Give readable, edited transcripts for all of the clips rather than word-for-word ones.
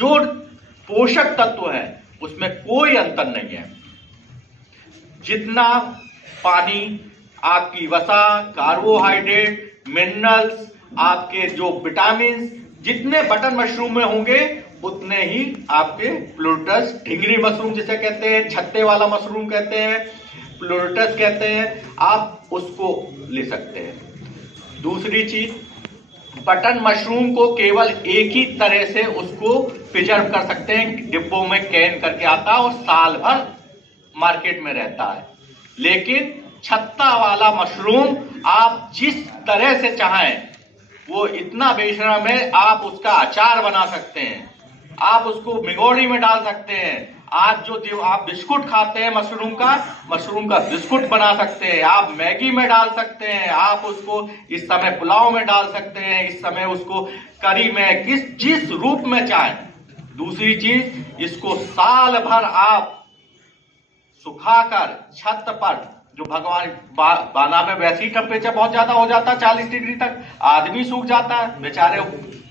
जो पोषक तत्व है उसमें कोई अंतर नहीं है। जितना पानी, आपकी वसा, कार्बोहाइड्रेट, मिनरल्स, आपके जो विटामिन, जितने बटन मशरूम में होंगे उतने ही आपके प्लूरटस, ढिंगरी मशरूम जिसे कहते हैं, छत्ते वाला मशरूम कहते हैं, प्लूरटस कहते हैं, आप उसको ले सकते हैं। दूसरी चीज, बटन मशरूम को केवल एक ही तरह से उसको प्रिजर्व कर सकते हैं, डिब्बों में कैन करके आता है और साल भर मार्केट में रहता है। लेकिन छत्ता वाला मशरूम आप जिस तरह से चाहें, वो इतना बेशर्म है, आप उसका अचार बना सकते हैं, आप उसको मिगोड़ी में डाल सकते हैं। आज जो आप बिस्कुट खाते हैं मशरूम का बिस्कुट बना सकते हैं, आप मैगी में डाल सकते हैं, आप उसको इस समय पुलाव में डाल सकते हैं, इस समय उसको करी में, जिस रूप में चाहें। दूसरी चीज, इसको साल भर आप सुखाकर छत पर, जो भगवान बाना में वैसे ही टेम्परेचर बहुत ज्यादा हो जाता है 40 डिग्री तक, आदमी सूख जाता है बेचारे,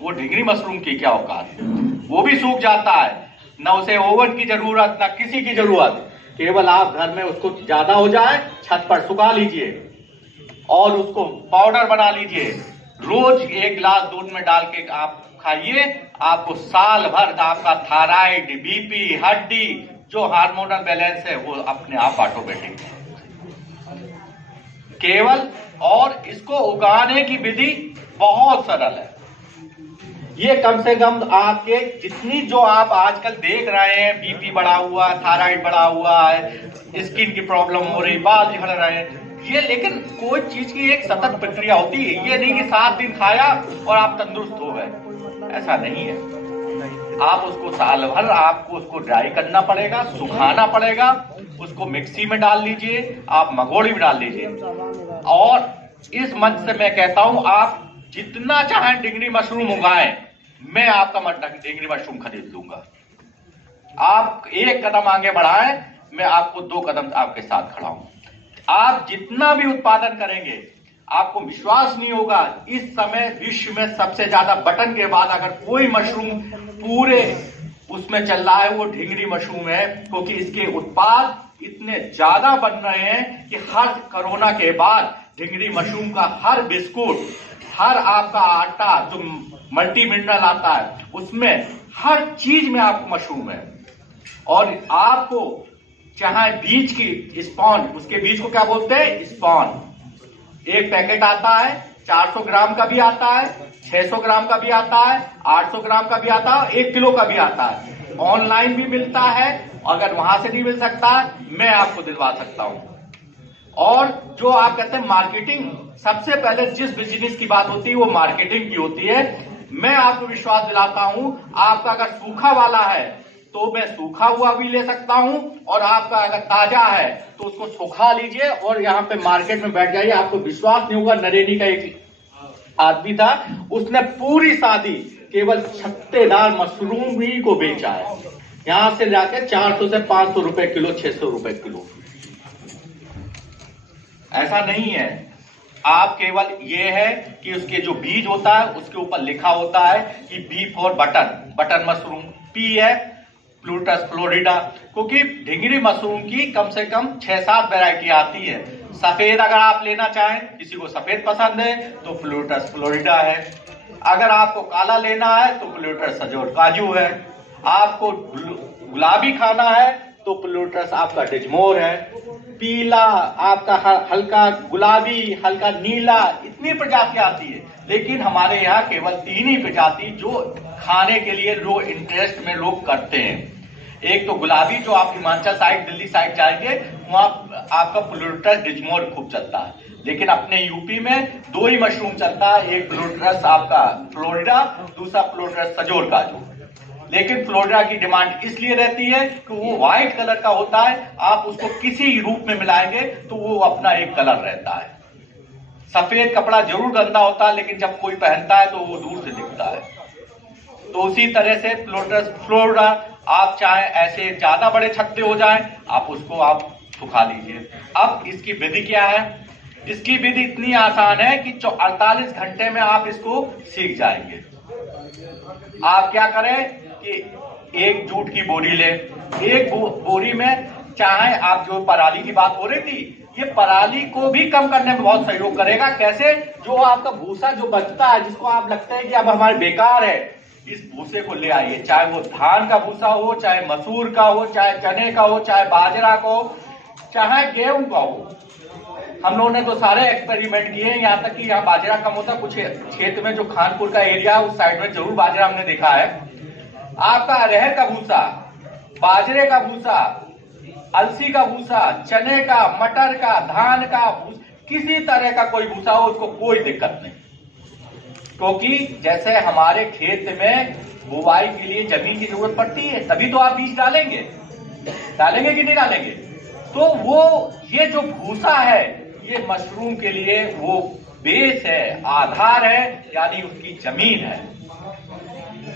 वो ढिंगरी मशरूम की क्या औकात, वो भी सूख जाता है। न उसे ओवन की जरूरत, न किसी की जरूरत, केवल आप घर में उसको ज्यादा हो जाए छत पर सुखा लीजिए और उसको पाउडर बना लीजिए, रोज 1 गिलास दूध में डाल के आप खाइए, आपको साल भर आपका थायराइड, बीपी, हड्डी, जो हार्मोनल बैलेंस है वो अपने आप ऑटोमेटिक केवल। और इसको उगाने की विधि बहुत सरल है। ये कम से कम आपके जितनी जो आप आजकल देख रहे हैं, बीपी बढ़ा हुआ, थायराइड बढ़ा हुआ है, स्किन की प्रॉब्लम हो रही, बाल झड़ रहे हैं, ये लेकिन कोई चीज की एक सतत प्रक्रिया होती है। ये नहीं कि 7 दिन खाया और आप तंदुरुस्त हो गए, ऐसा नहीं है। आप उसको साल भर आपको उसको ड्राई करना पड़ेगा, सुखाना पड़ेगा, उसको मिक्सी में डाल लीजिए, आप मगोड़ी में डाल लीजिए। और इस मंच से मैं कहता हूं, आप जितना चाहें डिंगरी मशरूम उगाएं, मैं आपका डिंगरी मशरूम खरीद लूंगा। आप एक कदम आगे बढ़ाएं, मैं आपको 2 कदम आपके साथ खड़ा हूं। आप जितना भी उत्पादन करेंगे, आपको विश्वास नहीं होगा, इस समय विश्व में सबसे ज्यादा बटन के बाद अगर कोई मशरूम पूरे उसमें चल रहा है, वो ढिंगरी मशरूम है, क्योंकि इसके उत्पाद इतने ज्यादा बन रहे हैं कि हर कोरोना के बाद ढिंगरी मशरूम का हर बिस्कुट, हर आपका आटा जो मल्टी मिनरल आता है, उसमें हर चीज में आपको मशरूम है। और आपको चाहे बीज की स्पॉन, उसके बीज को क्या बोलते हैं, स्पॉन, एक पैकेट आता है, 400 ग्राम का भी आता है, 600 ग्राम का भी आता है, 800 ग्राम का भी आता है, 1 किलो का भी आता है। ऑनलाइन भी मिलता है, अगर वहां से नहीं मिल सकता, मैं आपको दिलवा सकता हूं। और जो आप कहते हैं मार्केटिंग, सबसे पहले जिस बिजनेस की बात होती है वो मार्केटिंग की होती है। मैं आपको विश्वास दिलाता हूं, आपका अगर सूखा वाला है तो मैं सूखा हुआ भी ले सकता हूं, और आपका अगर ताजा है तो उसको सुखा लीजिए और यहाँ पे मार्केट में बैठ जाइए। आपको विश्वास नहीं होगा, नरेनी का एक आदमी था, उसने पूरी शादी केवल छत्तेदार मशरूम ही को बेचा है, यहां से जाके 400 से 500 रुपए किलो, 600 रुपए किलो। ऐसा नहीं है, आप केवल ये है कि उसके जो बीज होता है उसके ऊपर लिखा होता है कि B for button mushroom, P है प्लूरटस फ्लोरिडा, क्योंकि ढिंगरी मशरूम की कम से कम 6-7 वैरायटी आती है। सफेद अगर आप लेना चाहें, किसी को सफेद पसंद है तो प्लूरटस फ्लोरिडा है, अगर आपको काला लेना है तो प्लूरटस सजोर काजू है, आपको गुलाबी खाना है तो प्लूरटस आपका डिजमोर है, पीला आपका हल्का गुलाबी, हल्का नीला, इतनी प्रजातियां आती है। लेकिन हमारे यहाँ केवल 3 ही प्रजाति जो खाने के लिए लोग इंटरेस्ट में लोग करते हैं। एक तो गुलाबी, जो आप हिमाचल साइड, दिल्ली साइड जाएंगे वहां आपका प्लूरटस डिजमोर खूब चलता है, लेकिन अपने यूपी में 2 ही मशरूम चलता है, एक प्लूरटस आपका फ्लोरिडा, दूसरा प्लूरटस सजोर काजू। लेकिन फ्लोरिडा की डिमांड इसलिए रहती है कि वो व्हाइट कलर का होता है, आप उसको किसी रूप में मिलाएंगे तो वो अपना एक कलर रहता है। सफेद कपड़ा जरूर गंदा होता है, लेकिन जब कोई पहनता है तो वो दूर से दिखता है। तो उसी तरह से प्लूरटस फ्लोरिडा, आप चाहे ऐसे ज्यादा बड़े छत्ते हो जाएं, आप उसको आप सुखा लीजिए। अब इसकी विधि क्या है? इसकी विधि इतनी आसान है कि 48 घंटे में आप इसको सीख जाएंगे। आप क्या करें, कि एक जूट की बोरी ले, एक बोरी में चाहे आप जो पराली की बात हो रही थी, ये पराली को भी कम करने में बहुत सहयोग करेगा। कैसे? जो आपका भूसा जो बचता है, जिसको आप लगता है कि अब हमारे बेकार है, इस भूसे को ले आइए, चाहे वो धान का भूसा हो, चाहे मसूर का हो, चाहे चने का हो, चाहे बाजरा का हो, चाहे गेहूं का हो। हम लोगों ने तो सारे एक्सपेरिमेंट किए हैं, यहाँ तक कि यहाँ बाजरा कम होता, कुछ क्षेत्र में जो खानपुर का एरिया है उस साइड में जरूर बाजरा हमने देखा है। आपका अरहर का भूसा, बाजरे का भूसा, अलसी का भूसा, चने का, मटर का, धान का, किसी तरह का कोई भूसा हो, उसको कोई दिक्कत नहीं, क्योंकि जैसे हमारे खेत में बुवाई के लिए जमीन की जरूरत पड़ती है, तभी तो आप बीज डालेंगे कि नहीं डालेंगे। तो वो ये जो भूसा है, ये मशरूम के लिए वो बेस है, आधार है, यानी उसकी जमीन है।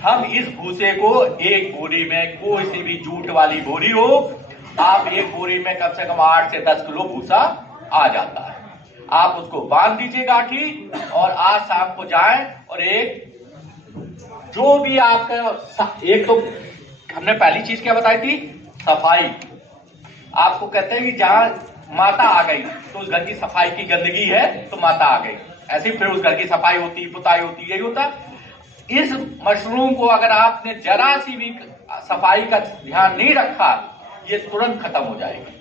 हम इस भूसे को एक बोरी में, कोई सी भी जूट वाली बोरी हो, आप एक बोरी में कम से कम 8 से 10 किलो भूसा आ जाता है। आप उसको बांध दीजिए गांठी, और आज शाम को जाएं और एक जो भी आपका, एक तो हमने पहली चीज क्या बताई थी, सफाई। आपको कहते हैं कि जहां माता आ गई तो उस घर की सफाई की गंदगी है तो माता आ गई, ऐसे फिर उस घर की सफाई होती, पुताई होती, यही होता। इस मशरूम को अगर आपने जरा सी भी सफाई का ध्यान नहीं रखा, ये तुरंत खत्म हो जाएगी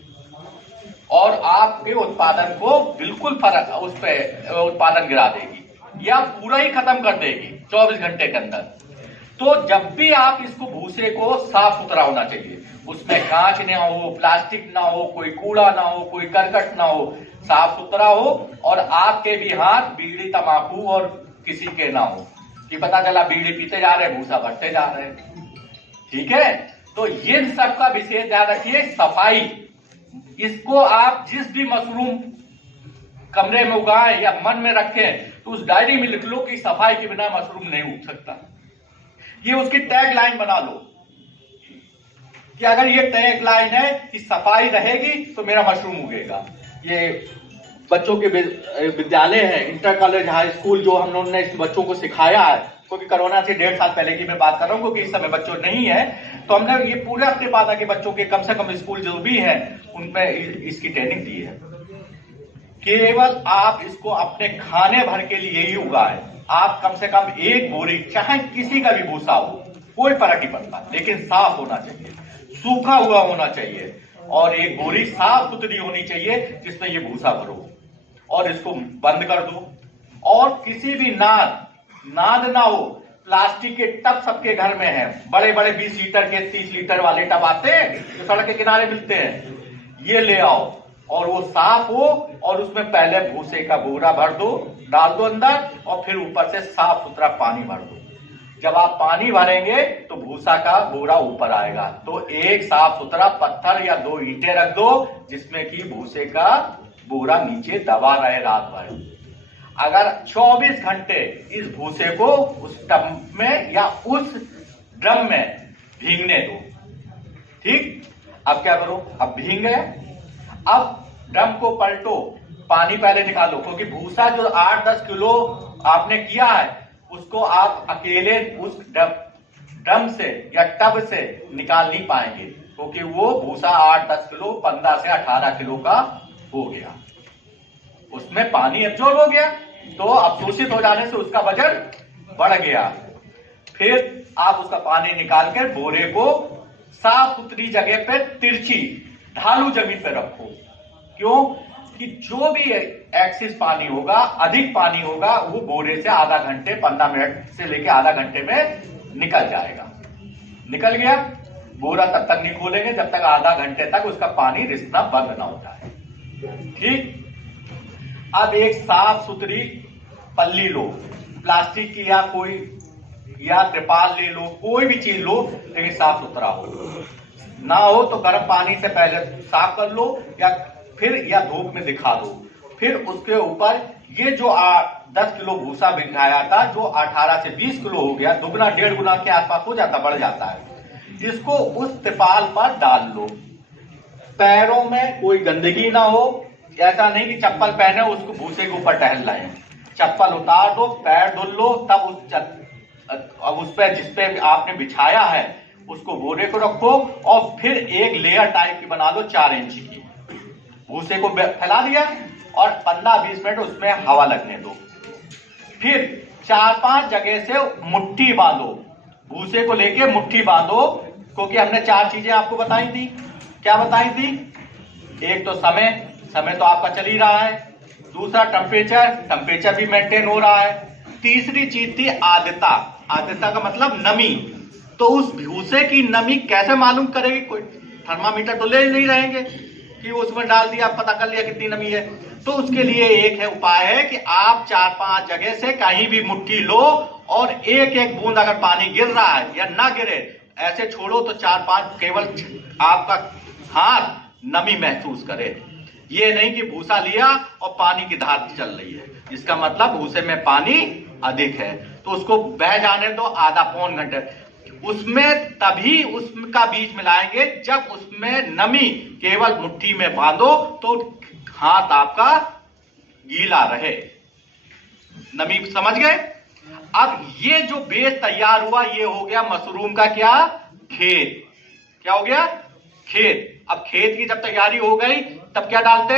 और आपके उत्पादन को बिल्कुल फर्क, उस पर उत्पादन गिरा देगी या पूरा ही खत्म कर देगी 24 घंटे के अंदर। तो जब भी आप इसको, भूसे को साफ सुथरा होना चाहिए, उसमें कांच ना हो, प्लास्टिक ना हो, कोई कूड़ा ना हो, कोई करकट ना हो, साफ सुथरा हो, और आपके भी हाथ बीड़ी तंबाकू और किसी के ना हो कि पता चला बीड़ी पीते जा रहे हैं, भूसा भरते जा रहे हैं। ठीक है, तो ये सबका विशेष ध्यान रखिए। सफाई, इसको आप जिस भी मशरूम कमरे में उगाएं या मन में रखें, तो उस डायरी में लिख लो कि सफाई के बिना मशरूम नहीं उग सकता। ये उसकी टैग लाइन बना लो कि अगर ये टैग लाइन है कि सफाई रहेगी तो मेरा मशरूम उगेगा। ये बच्चों के विद्यालय है, इंटर कॉलेज, हाई स्कूल, जो हम लोगों ने इस बच्चों को सिखाया है, क्योंकि कोरोना से 1.5 साल पहले की मैं बात कर रहा हूँ, क्योंकि इस समय बच्चों नहीं है, तो हमने ये पूरा अपने पाता के बच्चों के कम से कम स्कूल जो भी है उनमें इसकी ट्रेनिंग दी है। केवल आप इसको अपने खाने भर के लिए ही उगाएं। आप कम से कम एक बोरी, चाहे किसी का भी भूसा हो, कोई फर्क नहीं पड़ता, लेकिन साफ होना चाहिए, सूखा हुआ होना चाहिए, और एक बोरी साफ सुथरी होनी चाहिए जिसमें ये भूसा भरो, और इसको बंद कर दो। और किसी भी नाद ना हो। प्लास्टिक के टब सबके घर में है, बड़े बड़े 20 लीटर के, 30 लीटर वाले टब आते हैं जो सड़क के किनारे मिलते हैं, ये ले आओ और वो साफ हो, और उसमें पहले भूसे का बोरा भर दो, डाल दो अंदर, और फिर ऊपर से साफ सुथरा पानी भर दो। जब आप पानी भरेंगे तो भूसा का बोरा ऊपर आएगा। तो एक साफ सुथरा पत्थर या 2 ईंटें रख दो जिसमें कि भूसे का बोरा नीचे दबा रहे रात भर। अगर 24 घंटे इस भूसे को उस टब में या उस ड्रम में भीगने दो। ठीक, अब क्या करो, अब भीग गया, अब ड्रम को पलटो, पानी पहले निकालो, क्योंकि भूसा जो 8-10 किलो आपने किया है उसको आप अकेले उस ड्रम से या टब से निकाल नहीं पाएंगे, क्योंकि वो भूसा 8-10 किलो, 15 से 18 किलो का हो गया, उसमें पानी एब्जॉर्ब हो गया, तो अवशोषित हो जाने से उसका वजन बढ़ गया। फिर आप उसका पानी निकाल कर बोरे को साफ सुथरी जगह पे, तिरछी ढालू जमीन पे रखो। क्यों? कि जो भी एक्सिस पानी होगा, अधिक पानी होगा, वो बोरे से आधा घंटे, 15 मिनट से लेकर आधा घंटे में निकल जाएगा। निकल गया, बोरा तब तक नहीं खोलेंगे जब तक आधा घंटे तक उसका पानी रिसना बंद ना हो जाए। ठीक, अब एक साफ सुथरी पल्ली लो, प्लास्टिक की या कोई, या त्रिपाल ले लो, कोई भी चीज लो, लेकिन साफ सुथरा हो। ना हो तो गर्म पानी से पहले साफ कर लो, या धूप में दिखा दो। फिर उसके ऊपर ये जो 10 किलो भूसा बिछाया था, जो 18 से 20 किलो हो गया, दुगना 1.5 गुना के आसपास हो जाता, बढ़ जाता है, इसको उस त्रिपाल पर डाल लो। पैरों में कोई गंदगी ना हो, ऐसा नहीं कि चप्पल पहने उसको भूसे के ऊपर टहल रहे हैं। चप्पल उतार दो, पैर धुल लो, तब उस अब उस पर जिस पे आपने बिछाया है उसको बोरे को रखो और फिर एक लेयर टाइप की बना दो 4 इंच की। भूसे को फैला दिया और 15-20 मिनट उसमें हवा लगने दो। फिर 4-5 जगह से मुट्ठी बांधो, भूसे को लेके मुट्ठी बांधो, क्योंकि हमने 4 चीजें आपको बताई थी। क्या बताई थी? एक तो समय तो आपका चल ही रहा है। दूसरा टेम्परेचर भी मेंटेन हो रहा है। तीसरी चीज थी आर्द्रता का मतलब नमी। तो उस भूसे की नमी कैसे मालूम करेगी? कोई थर्मामीटर तो ले नहीं रहेंगे कि उसमें डाल दिया पता कर लिया कितनी नमी है। तो उसके लिए एक है उपाय है कि आप 4-5 जगह से कहीं भी मुट्ठी लो और एक एक बूंद अगर पानी गिर रहा है या ना गिरे ऐसे छोड़ो तो 4-5 केवल आपका हाथ नमी महसूस करे। ये नहीं कि भूसा लिया और पानी की धार चल रही है, इसका मतलब भूसे में पानी अधिक है। तो उसको बह जाने दो आधा-पौन घंटे। उसमें तभी उसका बीज मिलाएंगे जब उसमें नमी केवल मुट्ठी में बांधो तो हाथ आपका गीला रहे। नमी समझ गए? अब ये जो बेस तैयार हुआ ये हो गया मशरूम का क्या? खेत। क्या हो गया? खेत। अब खेत की जब तैयारी हो गई तब क्या डालते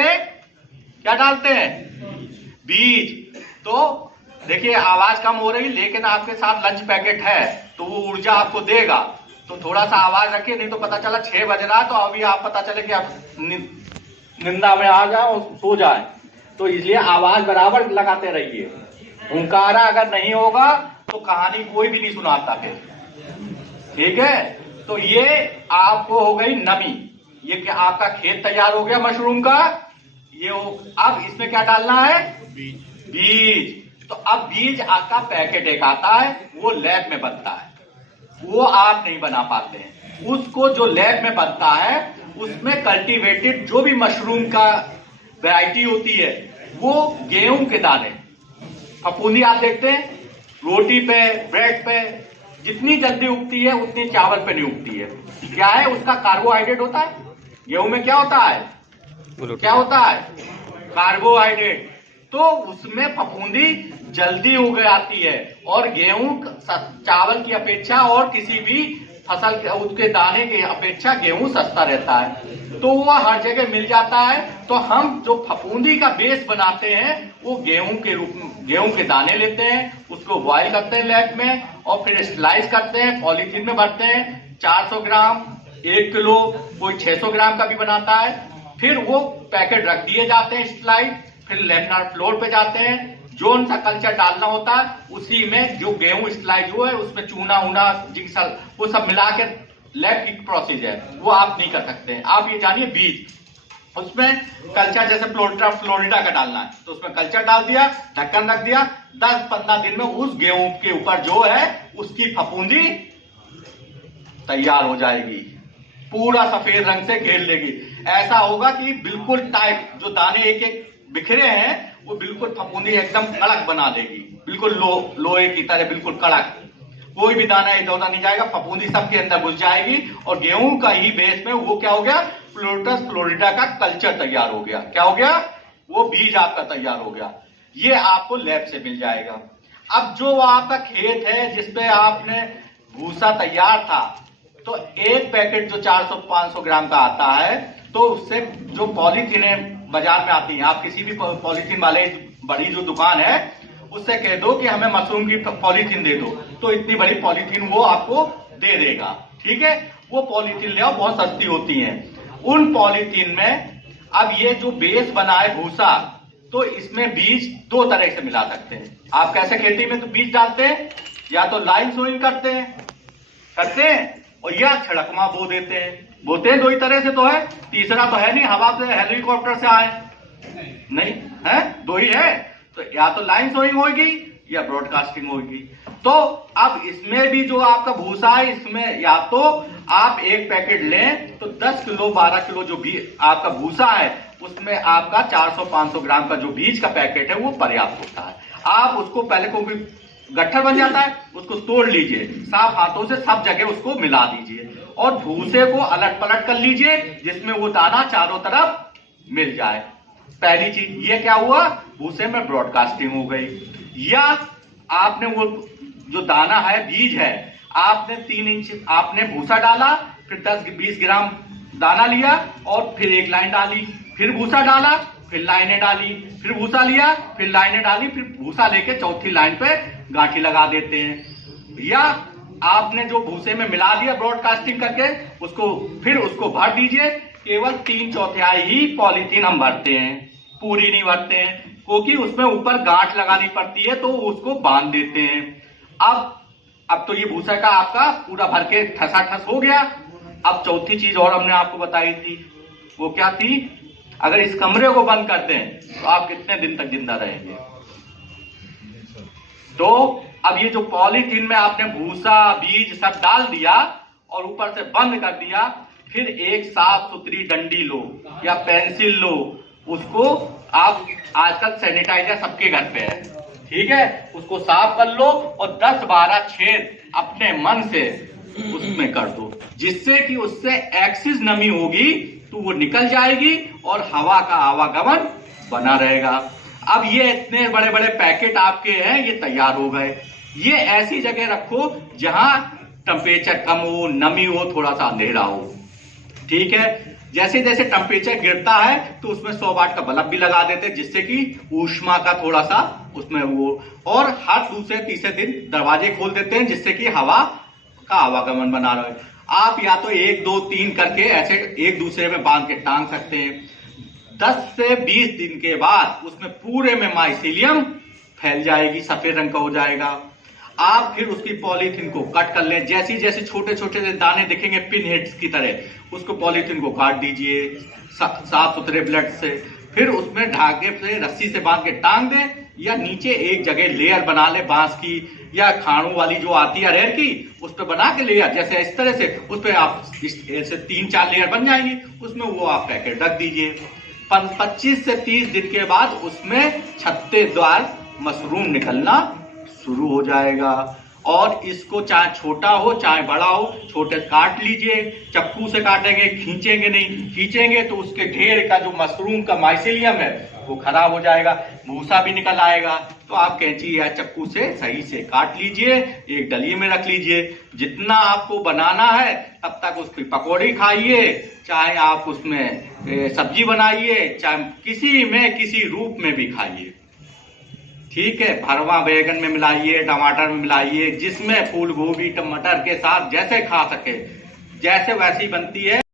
हैं? बीज। तो देखिए आवाज कम हो रही लेकिन आपके साथ लंच पैकेट है तो वो ऊर्जा आपको देगा। तो थोड़ा सा आवाज रखिए, नहीं तो पता चला 6 बज रहा तो अभी आप पता चले कि आप निंदा में आ जाओ सो जाए। तो इसलिए आवाज बराबर लगाते रहिए। हुंकारा अगर नहीं होगा तो कहानी कोई भी नहीं सुनाता फिर। ठीक है? तो ये आपको हो गई नमी। ये क्या आपका खेत तैयार हो गया मशरूम का। ये अब इसमें क्या डालना है? बीज। तो अब बीज आपका पैकेट एक आता है वो लैब में बनता है, वो आप नहीं बना पाते हैं। उसको जो लैब में बनता है उसमें कल्टीवेटेड जो भी मशरूम का वैरायटी होती है वो गेहूं के दाने, फफूंदी आप देखते हैं रोटी पे ब्रेड पे जितनी जल्दी उगती है उतनी चावल पे नहीं उगती है। क्या है? उसका कार्बोहाइड्रेट होता है। गेहूं में क्या होता है? कार्बोहाइड्रेट। तो उसमें फफूंदी जल्दी उग आती है और गेहूं चावल की अपेक्षा और किसी भी फसल के उसके दाने की अपेक्षा गेहूं सस्ता रहता है। तो वह हर जगह मिल जाता है। तो हम जो फफूंदी का बेस बनाते हैं वो गेहूं के दाने लेते हैं, उसको बॉयल करते हैं लैब में और फिर स्लाइस करते हैं, पॉलीथीन में भरते हैं। 400 ग्राम, 1 किलो, कोई 600 ग्राम का भी बनाता है। फिर वो पैकेट रख दिए जाते हैं स्लाइस, फिर लेमिनार फ्लोर पे जाते हैं। जो सा कल्चर डालना होता है उसी में जो गेहूं स्लाइस जो है उसमें चूना उना जिंक्सल वो सब मिला के लैब की प्रोसेस है, वो आप नहीं कर सकते हैं। आप ये जानिए बीज, उसमें कल्चर जैसे फ्लोरिडा का डालना है तो उसमें कल्चर डाल दिया, ढक्कन रख दिया, 10-15 दिन में उस गेहूं के ऊपर जो है उसकी फफूंदी तैयार हो जाएगी, पूरा सफेद रंग से घेर लेगी। ऐसा होगा कि बिल्कुल टाइट जो दाने एक एक बिखरे हैं वो बिल्कुल फफूंदी एकदम कड़क बना देगी, बिल्कुल लोहे की तरह बिल्कुल कड़क। कोई भी दाना इधर उधर नहीं जाएगा, फफूंदी सबके अंदर घुस जाएगी और गेहूं का ही बेस में वो क्या हो गया? प्लूटस फ्लोरिडा का कल्चर तैयार हो गया। क्या हो गया? वो बीज आपका तैयार हो गया। ये आपको लैब से मिल जाएगा। अब जो आपका खेत है जिसपे आपने भूसा तैयार था तो एक पैकेट जो 400-500 ग्राम का आता है तो उससे जो पॉलीथीन बाजार में आती है, आप किसी भी पॉलीथीन वाले बड़ी जो दुकान है उससे कह दो कि हमें मशरूम की पॉलीथीन दे दो तो इतनी बड़ी पॉलीथीन वो आपको दे देगा। ठीक है? वो पॉलीथीन ले आओ, बहुत सस्ती होती हैं। उन पॉलीथीन में अब ये जो बेस बना है भूसा तो इसमें बीज 2 तरह से मिला सकते हैं। आप कैसे खेती में तो बीज डालते हैं, या तो लाइन सोइंग करते हैं और या छिड़कमा बो देते हैं। बोते हैं 2 ही तरह से तो है, तीसरा तो है नहीं, हवा से हेलीकॉप्टर से आए नहीं है, 2 ही है। तो या तो लाइन सोइंग होगी या ब्रॉडकास्टिंग होगी। तो अब इसमें भी जो आपका भूसा है इसमें या तो आप एक पैकेट लें तो 10 किलो 12 किलो जो भी आपका भूसा है उसमें आपका 400-500 ग्राम का जो बीज का पैकेट है वो पर्याप्त होता है। आप उसको पहले को भी गट्ठर बन जाता है उसको तोड़ लीजिए, साफ हाथों से सब जगह उसको मिला दीजिए और भूसे को अलट पलट कर लीजिए जिसमें वो दाना चारों तरफ मिल जाए। पहली चीज ये क्या हुआ? भूसे में ब्रॉडकास्टिंग हो गई। या आपने वो जो दाना है, बीज है, आपने 3 इंच आपने भूसा डाला, फिर 10-20 ग्राम दाना लिया और फिर एक लाइन डाली, फिर भूसा डाला, फिर लाइनें डाली, फिर भूसा लिया, फिर लाइनें डाली, फिर भूसा लेके चौथी लाइन पे गांठी लगा देते हैं। या आपने जो भूसे में मिला दिया ब्रॉडकास्टिंग करके, उसको भर दीजिए। केवल 3/4 ही पॉलीथीन हम भरते हैं, पूरी नहीं भरते हैं, क्योंकि उसमें ऊपर गांठ लगानी पड़ती है, तो उसको बांध देते हैं। अब तो ये भूसा का आपका पूरा भर के ठसाठस हो गया। अब चौथी चीज और हमने आपको बताई थी, वो क्या थी? अगर इस कमरे को बंद कर दें तो आप कितने दिन तक जिंदा रहेंगे? तो अब ये जो पॉलीथीन में आपने भूसा, बीज सब डाल दिया और ऊपर से बंद कर दिया, फिर एक साफ सुथरी डंडी लो या पेंसिल लो, उसको आप आजकल सैनिटाइजर सबके घर पे है, ठीक है, उसको साफ कर लो और 10-12 छेद अपने मन से उसमें कर दो, जिससे कि उससे एक्सिस नमी होगी तो वो निकल जाएगी और हवा का आवागमन बना रहेगा। अब ये इतने बड़े बड़े पैकेट आपके हैं, ये तैयार हो गए। ये ऐसी जगह रखो जहां टेम्परेचर कम हो, नमी हो, थोड़ा सा अंधेरा हो, ठीक है। जैसे जैसे टेम्परेचर गिरता है तो उसमें 100 वाट का बल्ब भी लगा देते हैं, जिससे कि ऊष्मा का थोड़ा सा उसमें वो, और हर दूसरे तीसरे दिन दरवाजे खोल देते हैं, जिससे कि हवा का आवागमन बना रहे। आप या तो 1, 2, 3 करके ऐसे एक दूसरे में बांध के टांग सकते हैं। 10 से 20 दिन के बाद उसमें पूरे में माइसीलियम फैल जाएगी, सफेद रंग का हो जाएगा। आप फिर उसकी पॉलीथीन को कट कर लें, जैसे जैसे छोटे छोटे दाने दिखेंगे पिन हेड्स की तरह, उसको पॉलीथीन को काट दीजिए साफ सुथरे ब्लेड से। फिर उसमें धागे से रस्सी से बांध के टांग दें, या नीचे एक जगह लेयर बना ले बांस की या खाड़ू वाली जो आती है अरेर की, उस पर बना के लेयर, जैसे इस तरह से उस पर आप ऐसे 3-4 लेयर बन जाएंगी, उसमें वो आप पैकेट रख दीजिए। 25 से 30 दिन के बाद उसमें छत्तेदार मशरूम निकलना शुरू हो जाएगा। और इसको चाहे छोटा हो चाहे बड़ा हो, छोटे काट लीजिए, चाकू से काटेंगे, खींचेंगे नहीं, खींचेंगे तो उसके ढेर का जो मशरूम का माइसीलियम है वो खराब हो जाएगा, भूसा भी निकल आएगा। तो आप कैंची या चाकू से सही से काट लीजिए, एक डलिए में रख लीजिए। जितना आपको बनाना है तब तक उसकी पकौड़ी खाइए, चाहे आप उसमें सब्जी बनाइए, चाहे किसी रूप में भी खाइए, ठीक है। भरवा बैगन में मिलाइए, टमाटर में मिलाइए, जिसमें फूल गोभी टमाटर के साथ जैसे खा सके, जैसे वैसी बनती है।